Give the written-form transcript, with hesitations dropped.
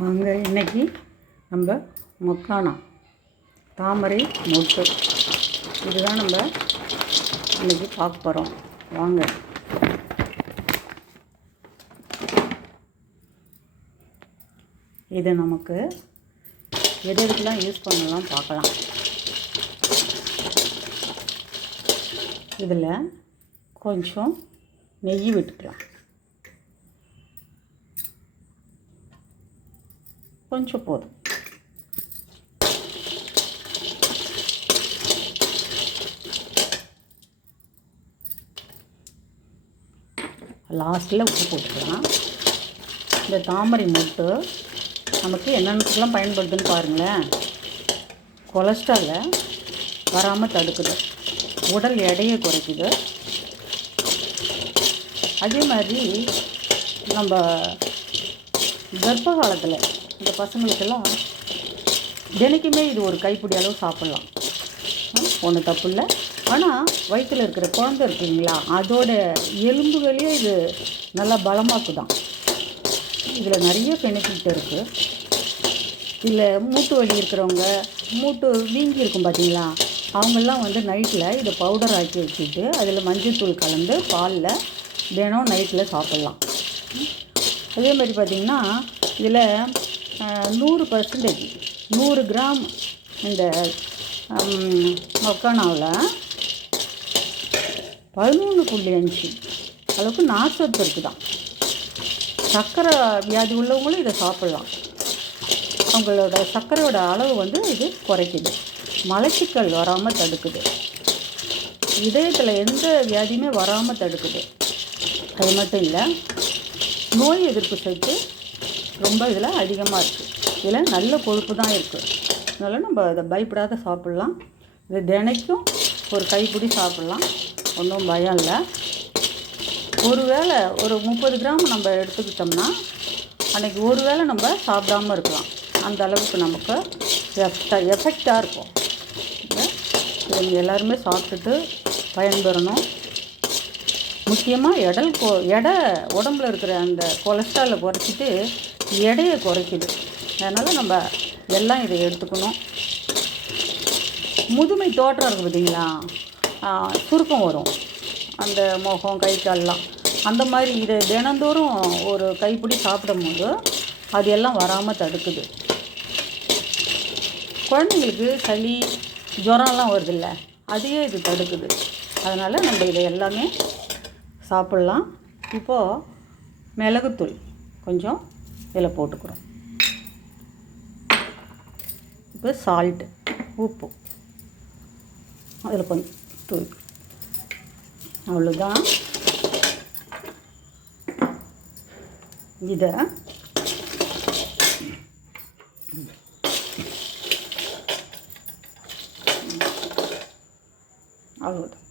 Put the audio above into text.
வாங்க, இன்றைக்கி நம்ம மக்கானா தாமரை மொட்டு இதுதான் நம்ம இன்றைக்கி பார்க்க போகிறோம். வாங்க, இது நமக்கு எதுக்கெல்லாம் யூஸ் பண்ணலாம் பார்க்கலாம். இதில் கொஞ்சம் நெய் விட்டுக்கலாம், கொஞ்சம் போதும். லாஸ்ட்டில் உப்பு போட்டுக்கலாம். இந்த தாமரை மொட்டு நமக்கு என்னென்னலாம் பயன்படுதுன்னு பாருங்களேன். கொலஸ்ட்ராலை வராமல் தடுக்குது, உடல் எடையை குறைக்குது. அதே மாதிரி நம்ம கர்ப்ப காலத்தில் இந்த பசங்களுக்கெல்லாம் தினைக்குமே இது ஒரு கைப்பிடி அளவு சாப்பிட்லாம், ஒன்றும் தப்பு இல்லை. ஆனால் வயிற்றில் இருக்கிற குழந்தை இருக்குங்களா, அதோட எலும்புகளையே இது நல்லா பலமாக்குதான். இதில் நிறைய பெனிஃபிட் இருக்குது. இதில் மூட்டு வலி இருக்கிறவங்க, மூட்டு வீங்கி இருக்கும் பார்த்தீங்களா, அவங்கெல்லாம் நைட்டில் இதை பவுடர் ஆக்கி வச்சுட்டு அதில் மஞ்சள் தூள் கலந்து பாலில் தினம் நைட்டில் சாப்பிட்லாம். அதே மாதிரி பார்த்திங்கன்னா இதில் 100% 100 கிராம் இந்த மக்கானாவில் 11.5 அளவுக்கு நார்ச்சத்து இருக்குதான். சர்க்கரை வியாதி உள்ளவங்களும் இதை சாப்பிட்லாம். அவங்களோட சர்க்கரையோட அளவு இது குறைக்குது, மலச்சிக்கல் வராமல் தடுக்குது, இதயத்தில் எந்த வியாதியுமே வராமல் தடுக்குது. அது மட்டும் இல்லை, நோய் எதிர்ப்பு சக்தி ரொம்ப இதில் அதிகமாக இருக்குது. இதில் நல்ல கொழுப்பு தான் இருக்குது. அதனால் நம்ம அதை பயப்படாத சாப்பிட்லாம். இது தினைக்கும் ஒரு கைப்பிடி சாப்பிட்லாம், ஒன்றும் பயம் இல்லை. ஒரு வேளை ஒரு 30 கிராம் நம்ம எடுத்துக்கிட்டோம்னா அன்றைக்கி ஒரு வேளை நம்ம சாப்பிடாமல் இருக்கலாம். அந்த அளவுக்கு நமக்கு எஃபெக்டாக இருக்கும். இதை எல்லாருமே சாப்பிட்டுட்டு பயன்பெறணும். முக்கியமாக எடை உடம்புல இருக்கிற அந்த கொலஸ்ட்ராலை குறைச்சிட்டு எடையை குறைக்குது. அதனால் நம்ம எல்லாம் இதை எடுத்துக்கணும். முதுமை தோற்றம் இருக்குது பார்த்தீங்களா, சுருக்கம் வரும் அந்த முகம் கை கால்லாம், அந்த மாதிரி இதை தினந்தோறும் ஒரு கைப்பிடி சாப்பிடும்போது அது எல்லாம் வராமல் தடுக்குது. குழந்தைங்களுக்கு சளி ஜுரம்லாம் வருதில்ல, அதையே இது தடுக்குது. அதனால் நம்ம இதை எல்லாமே சாப்பிட்லாம். இப்போது மிளகுத்தூள் கொஞ்சம் இதில் போட்டுக்கிறோம். இப்போ சால்ட்டு, உப்பு அதில் கொஞ்சம் தூள், அவ்வளோதான். இதை அவ்வளோதான்.